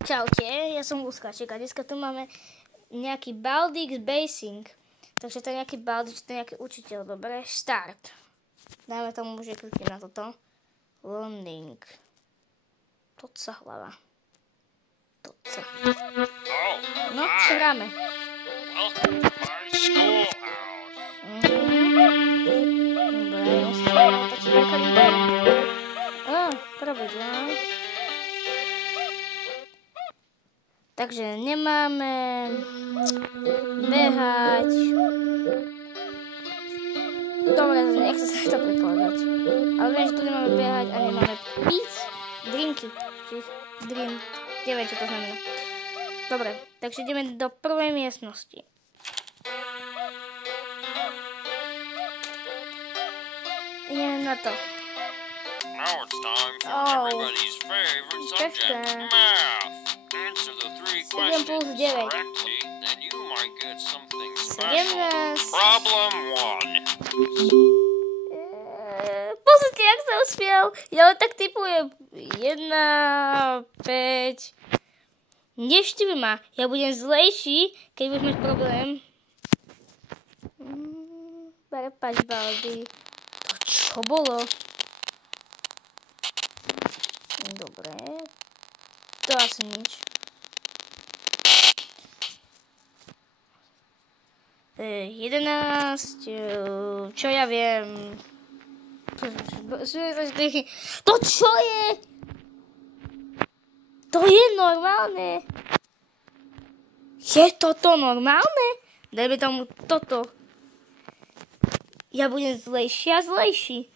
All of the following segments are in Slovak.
Čaute, ja som Luskaček a dneska tu máme nejaký Baldix Basing. Takže to je nejaký Baldix, to je nejaký učiteľ. Dobre, start. Dáme tomu, že kliknem na toto. Landing. Toca hlava. Toca. No, čo hráme? Dobre, ostáva, pravidlá. Takže nemáme behať. Dobre, nechce sa to prekladať. Ale viem, že tu nemáme behať a nemáme piť drinky. Drink. Neviem, čo to znamená. Dobre, takže ideme do prvej miestnosti. Ideme na to. Now it's time for everybody's favorite subject, math. Answer the 3 questions correctly, and you might get something special. Problem 1. Pozrite, jak sa uspiel. Ja len tak typujem. 1, 5. Neštvi ma. Ja budem zlejší, keď budeš mať problém. Prepač, Baldy. To čo bolo? Dobre. To asi nič. 11, čo ja viem. To čo je? To je normálne. Je toto normálne? Dajme tomu toto. Ja budem zlejší a zlejší.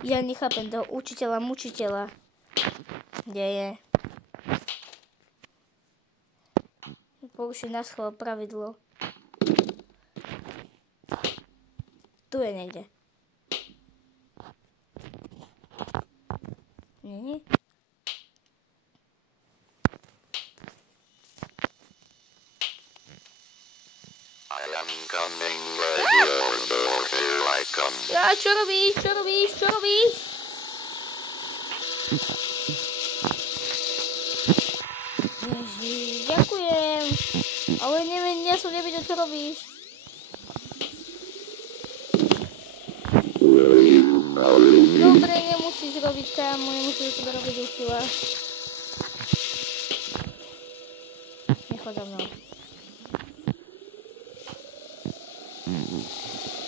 Ja nechápem toho učiteľa, mučiteľa. Kde je? Porušujem na schvál pravidlo. Tu je niekde. Nie? I am coming, here I come. Ja, čo robíš? Čo robíš? Čo robíš? Ježiš, ďakujem. Ale neviem, ja som nevedel, čo robíš. Dobre, nemusíš robiť, kámo, nemusíš sebe robiť uchyla. Nechoď za mnou.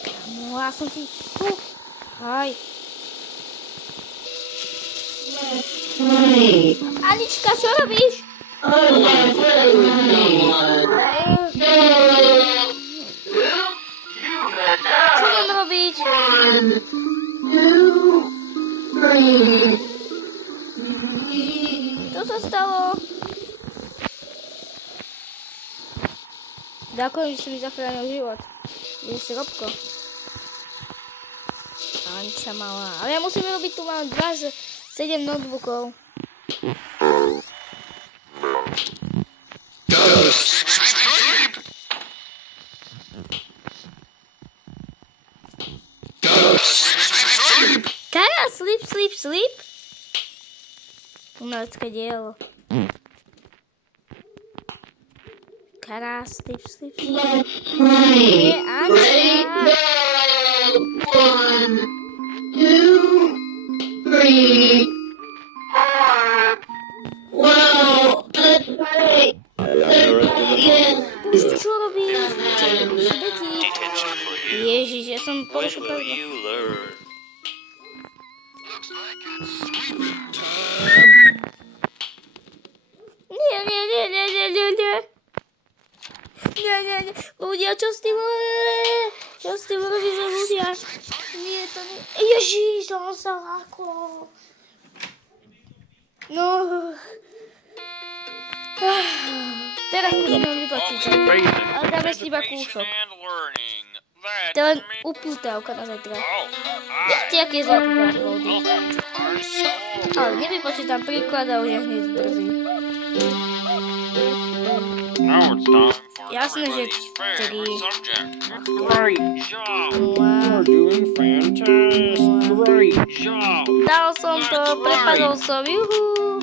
Kámo, ja som ti... Aj. Anička, čo robíš? Čo mám robiť? Čo sa stalo? Ďakujem, že si mi zachránil život. Je si Robko. Anča malá. Ale ja musím robiť, tu mám 7 notebookov. Kara, sleep. Umelecké dielo. Kara, sleep. Nie, Anča. 1, 2, 3, 4. Wow, let's play. Už čo robíš? Ježiš, ja som porušil pravidlo. Nie. Ľudia, čo s tým robíš, ľudia? Nie, to nie. Ježiš, to on sa lákol. No. Teraz musíme vypočítať. Ale dáme si iba kúsok. To je len upútavka na zajtra. Vidíte, aký je zlatý uploady. Ale nevypočítam príklad a už je hneď zdrzí. Jasné, že everybody's favorite 3. subject. Great job. You're doing fantastic. Great job. Dal som to, prepadol som, juhu.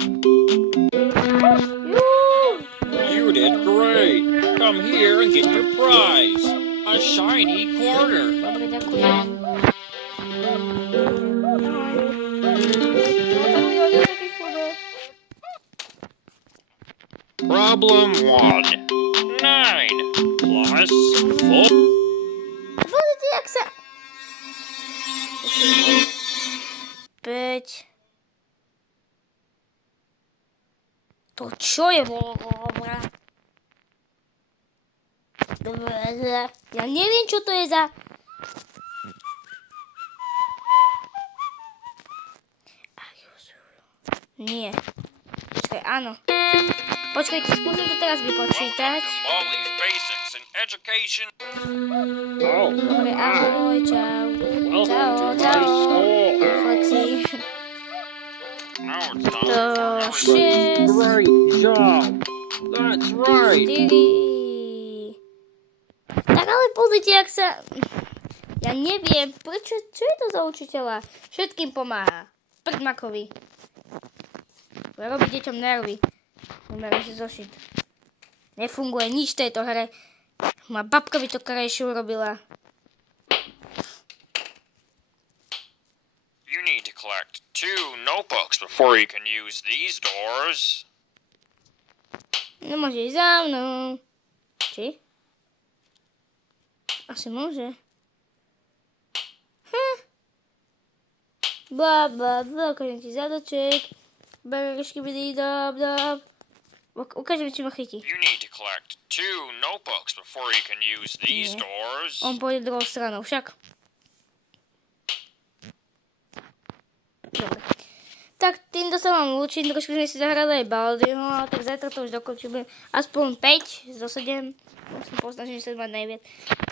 You did great. Come here and get your prize. A shiny quarter. Dobre, ďakujem. Problem 1. 9 plus 4. Pozrite, jak sa... 5. To čo je? Ja neviem, čo to je za... Nie. Počkaj, áno. Počkajte, skúsim to teraz vypočítať. Dobre, ahoj, čau. Čau. Flexi. 6. Great job. That's right. 4. Tak ale pozrite, jak sa... Ja neviem, prečo, čo je to za učiteľa? Všetkým pomáha. Prdmakovi. Robí deťom nervy. Nemerím si zošiť. Nefunguje nič v tejto hre. Moja babka by to krajšie urobila. You need to collect 2 notebooks before you can use these doors. No môže ísť za mnou. Či? Asi môže. Bla, ukážem ti zadoček. Berešky bydí, dob. Ukážem, či ma chytí. You need to collect 2 notebooks before you can use these doors. On pôjde druhou stranou, však. Dobre. Tak týmto sa vám učím, trošku sme si zahrali aj Baldiho, tak zajtra to už dokončíme aspoň 5 zo 7. Musím posnažiť sa mať najviac.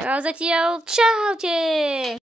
A zatiaľ čaute!